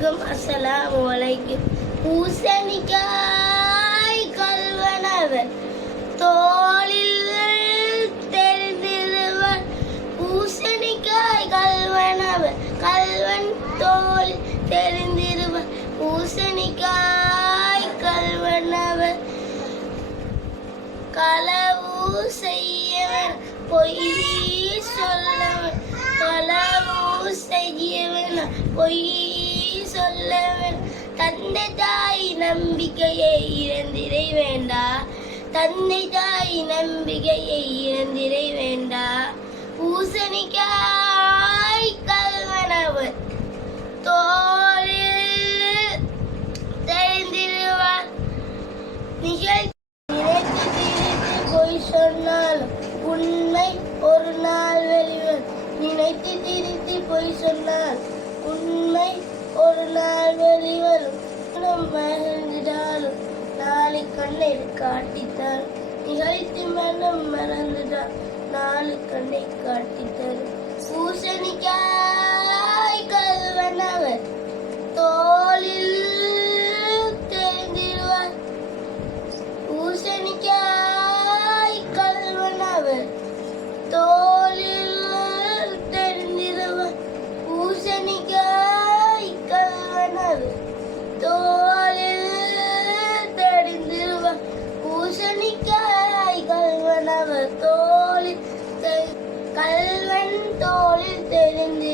வணக்கம். அஸ்ஸலாமு அலைக்கும். பூசணிக்காய் கல்வனவர் தோளில் தெரிந்திருவர். பூசணிக்காய் கல்வனவர் கல்வன் தோளில் தெரிந்திருவர். பூசணிக்காய் கல்வனவர் களவு செய்யவன் பொய் சொல்லவன். களவு செய்யவன் பொய் சொல்லவன். தந்தை தாய் நம்பிக்கையை இழந்திரை வேண்டா. தந்தை தாய் நம்பிக்கையை இழந்திரை வேண்டா. பூசணிக்காய் கல்வனவர் தோளில் தெரிந்திருவார். பொய் சொன்னால் உண்மை ஒரு நாள் வெளிவரும். நினைத்து திரித்து பொய் சொன்னால் உண்மை ஒரு நாள் வெளிவரும். மறந்துட்டாலும் நாளை கண்ணை காட்டித்தார். நிகழ்த்தி மனம் மறந்துட்டால் நாளை கண்ணை காட்டித்தார். பூசணிக்காய்